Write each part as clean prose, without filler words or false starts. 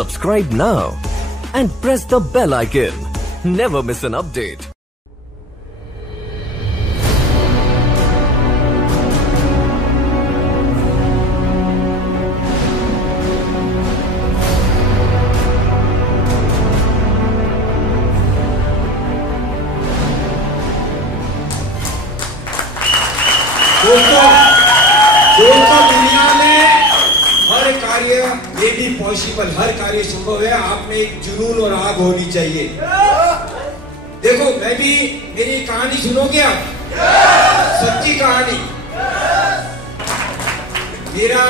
Subscribe now and press the bell icon. Never miss an update. दोस्तों दुनिया में हर कार्य ये भी पॉसिबल, हर कार्य संभव है। आपने एक जुनून और आग होनी चाहिए। देखो मेरी कहानी सुनोगे आप? सच्ची कहानी, मेरा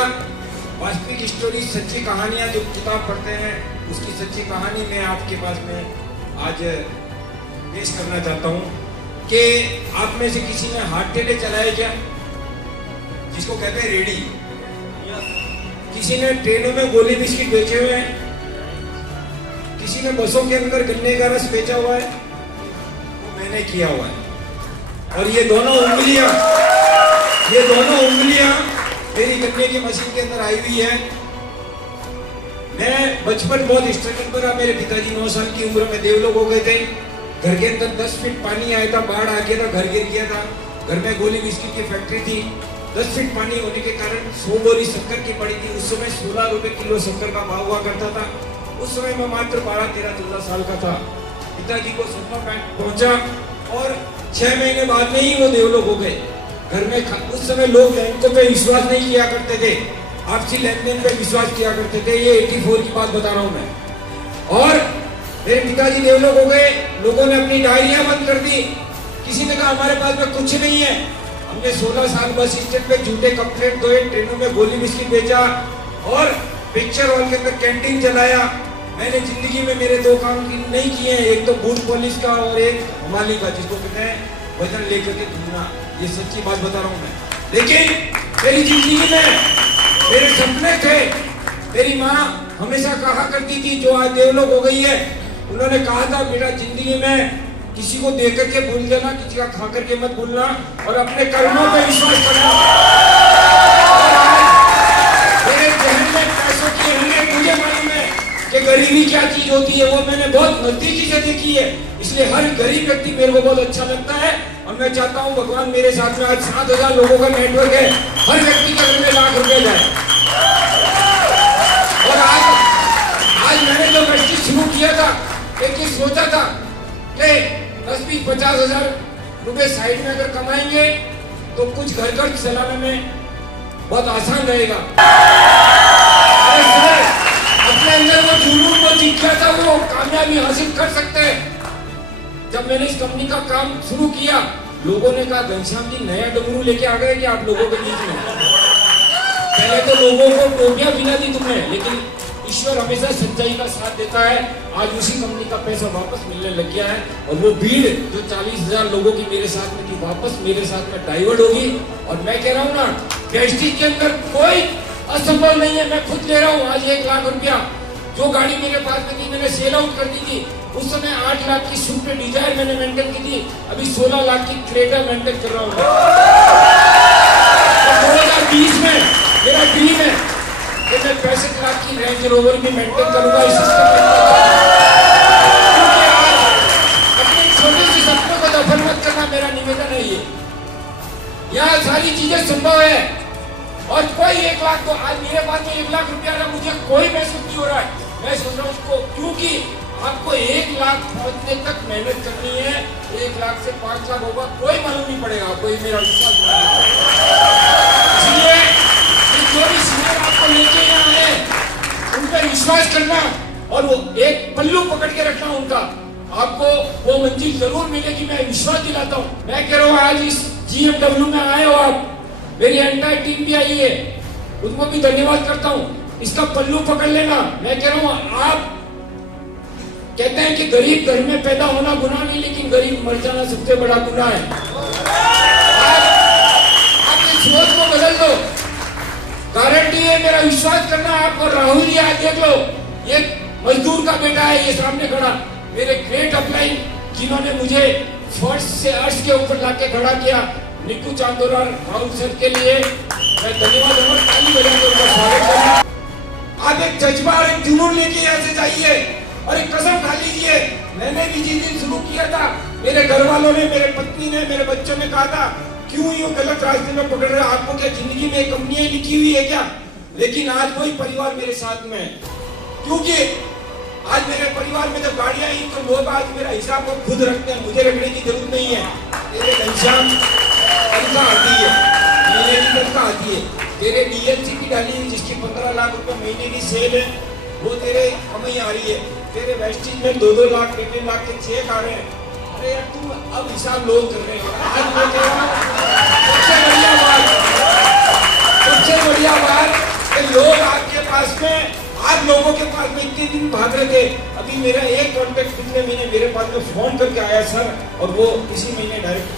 वास्तविक स्टोरी, सच्ची कहानियां जो किताब पढ़ते हैं उसकी सच्ची कहानी मैं आपके पास में आज पेश करना चाहता हूं कि आप में से किसी ने हाथ ठेले चलाए क्या? जिसको कहते हैं रेडी। किसी ने ट्रेनों में गोली बिस्किट बेचे हुए हैं? किसी ने बसों के अंदर गन्ने का रस बेचा हुआ है? वो मैंने किया हुआ है। और ये दोनों उंगलियां मेरी गन्ने की मशीन के अंदर आई हुई है। मैं बचपन बहुत स्ट्रगल करा। मेरे पिताजी 9 साल की उम्र में देवलोक हो गए थे। घर के अंदर 10 फीट पानी आया था, बाढ़ आ गया था, घर गिर गया था। घर में गोली बिस्किट की फैक्ट्री थी। 10 फीट पानी होने के कारण 100 बोरी शक्कर की पड़ी थी। उस समय 16 रुपए किलो शक्कर का भाव हुआ करता था। उस समय मैं मात्र 12, 13, 14 साल का था। पिताजी को सदमा पहुंचा और 6 महीने बाद में ही वो देवलोक हो गए। घर में उस समय लोग बैंकों पे विश्वास नहीं किया करते थे, आपसी लेन देन पे विश्वास किया करते थे। ये 84 की बात बता रहा हूं मैं। और मेरे पिताजी देवलोक हो गए। लोगों ने अपनी डायरियां बंद कर दी। किसी ने कहा हमारे पास में कुछ नहीं है। हमने 16 साल बस स्टैंड पे झूठे कंप्लेंट धोए, ट्रेनों में गोली बिस्किट बेचा और पिक्चर हॉल के अंदर कैंटीन चलाया। मैंने जिंदगी में मेरे 2 काम नहीं किए हैं, एक तो बूथ पुलिस का और एक हमाली का, जिसको कहते हैं वजन लेकर के घूमना। ये सच्ची बात बता रहा हूँ मैं। लेकिन मेरी जिंदगी में मेरे सपने थे। मेरी माँ हमेशा कहा करती थी, जो आज देवलोक हो गई है, उन्होंने कहा था बेटा जिंदगी में किसी को दे करके भूल देना, किसी का खा करके मत भूलना और अपने कर्मों पे विश्वास करना। मेरे जहन में पैसों की अहमियत मुझे मालूम है कि गरीबी क्या चीज होती है, वो मैंने बहुत नजदीकी से देखी है। इसलिए हर गरीब व्यक्ति मेरे को बहुत अच्छा लगता है। और मैं चाहता हूँ भगवान मेरे साथ में आज 7,000 लोगों का नेटवर्क है, हर व्यक्ति के घर में लाख रुपए जाए। और आज मैंने जो गश्ती शुरू किया था, एक चीज सोचा था कि 10, 20, 50 हजार रुपए साइड में अगर कमाएंगे तो कुछ घर खर्च चलाने में बहुत आसान रहेगा। अपने अंदर वो जुनून को दिखा था, वो कामयाबी हासिल कर सकते हैं। जब मैंने इस कंपनी का काम शुरू किया, लोगों ने कहा घनश्याम जी नया डमरू लेके आ गए कि आप लोगों के बीच में। पहले तो लोगों को टोपियां बिना दी तुमने, लेकिन ईश्वर हमेशा सच्चाई का साथ देता है। आज उसी कंपनी का पैसा वापस मिलने लग गया है और वो भीड़ जो 40,000 लोगों की मेरे साथ में थी, वापस मेरे साथ में डाइवर्ट होगी। और मैं कह रहा हूँ ना, प्रेस्टीज के अंदर कोई असंभव नहीं है। मैं खुद ले रहा हूँ आज 1 लाख रुपया। जो गाड़ी मेरे पास में थी मैंने सेल आउट कर दी थी। उस समय 8 लाख की सुपर डिजायर मैंने मेंटेन की थी। अभी 16 लाख की क्रेटा मेंटेन कर रहा हूँ। 2020 में मेरा ड्रीम है कि मैं 65 लाख की रेंज रोवर भी मेंटेन करूंगा। इस अपने छोटे से सपनों को दफन मत करना, मेरा निवेदन है ये। यहाँ सारी चीजें संभव है। और कोई 1 लाख तो आज मेरे पास में 1 लाख रुपया मुझे कोई महसूस नहीं हो रहा है। मैं सोच रहा हूँ उसको, क्योंकि आपको 1 लाख पहुंचने तक मेहनत करनी है। 1 लाख से 5 लाख होगा कोई मालूम नहीं पड़ेगा, कोई मेरा विश्वास नहीं। इसलिए जो भी सीनियर आपको लेके यहाँ आए उन पर विश्वास करना और वो एक पल्लू पकड़ के रखना उनका, आपको वो मंजिल जरूर मिलेगी। मैं विश्वास दिलाता हूँ। मैं कह रहा हूँ आज इस GMW में आए हो आप, मेरी एंटायर टीम भी आई है, उनको भी धन्यवाद करता हूँ। इसका पल्लू पकड़ लेना। मैं कह रहा हूँ, आप कहते हैं कि गरीब घर में पैदा होना गुनाह नहीं, लेकिन गरीब मर जाना सबसे बड़ा गुनाह है। आप इस सोच को बदल दो, गारंटी है। मेरा विश्वास करना आप। और राहुल जी आज देख लो, ये मजदूर का बेटा है, ये सामने खड़ा, मेरे ग्रेट अपलाइन, जिन्होंने मुझे फर्श से अर्श के ऊपर लाके खड़ा किया। निक्कू चांदोला राहुल सर के लिए मैं धन्यवाद और ताली बजाकर उनका स्वागत करूं। आप एक जज्बा और एक जुनून लेके यहाँ से जाइए और एक कसम खा लीजिए। मैंने भी जिस दिन शुरू किया था, मेरे घर वालों ने, मेरे पत्नी ने, मेरे बच्चों ने कहा था क्यों यूं गलत रास्ते में पकड़ रहे हो, आपको क्या जिंदगी में कंपनियां लिखी हुई है क्या? लेकिन आज वही परिवार मेरे साथ में है, क्योंकि आज मेरे परिवार में जब गाड़ियां आई तो लोग आज मेरा हिसाब वो खुद रखते हैं, मुझे रखने की जरूरत नहीं है। तेरे घनश्याम तनख्वाह आती है, महीने की तनख्वाह आती है, तेरे डीएलसी की डाली हुई जिसकी 15 लाख रुपए महीने की सेल है वो तेरे कमाई आ रही है, तेरे वेस्टिज में 2-2 लाख 3-3 लाख के चेक आ रहे हैं। अरे यार तुम अब हिसाब लोग कर रहे हो। आज मैं कह रहा हूं सबसे बढ़िया बात कि लोग आपके पास में, आज लोगों के पास में इतने दिन भाग रहे थे, अभी मेरा एक कॉन्टेक्ट पिछले महीने मेरे पास में फोन करके आया सर, और वो इसी महीने डायरेक्ट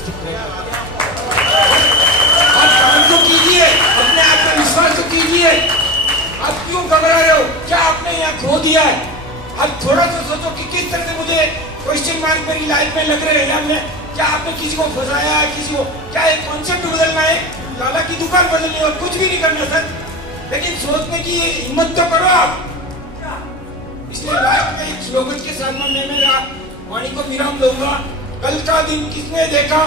आप काम तो कीजिए, अपने आप में विश्वास तो कीजिए। आप क्यों घबरा रहे हो? क्या आपने यहाँ खो दिया है? आप थोड़ा सा सोचो कि किस तरह से मुझे क्वेश्चन मार्क मेरी लाइफ में लग रहे हैं। क्या आपने किसी को फंसाया है? किसी को क्या एक कॉन्सेप्ट बदलना है, लाला की दुकान बदलनी है और कुछ भी नहीं करना सर, लेकिन सोचने की हिम्मत तो करो आप। इसलिए लाइफ में एक स्लोगन के साथ में मैं मेरा वाणी को विराम दूंगा। कल का दिन किसने देखा,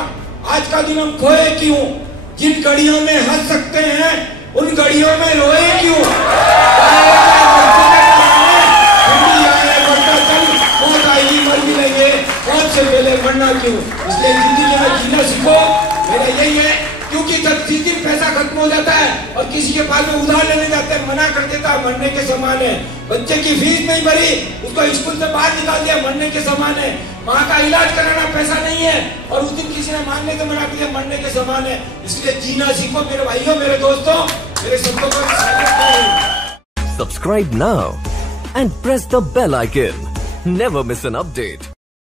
आज का दिन हम खोए क्यों? जिन घड़ियों में हंस सकते हैं उन घड़ियों में रोए क्यों? मौत आएगी मर भी लेंगे, मौत से पहले मरना क्यों? इसलिए जिंदगी में जीना सीखो, मेरा यही है। क्योंकि जब जिस दिन पैसा खत्म हो जाता है और किसी के पास में उधार लेने जाते हैं, मना कर देता है, मरने के समान है। बच्चे की फीस नहीं भरी, उसको स्कूल से बाहर निकाल दिया, मरने के समान है। माँ का इलाज कराना पैसा नहीं है और उस दिन किसी ने मांगने से मना किया, मरने के समान है। इसलिए जीना सीखो मेरे भाइयों, मेरे दोस्तों, मेरे शब्दों को Subscribe now and press the bell icon. Never miss an update.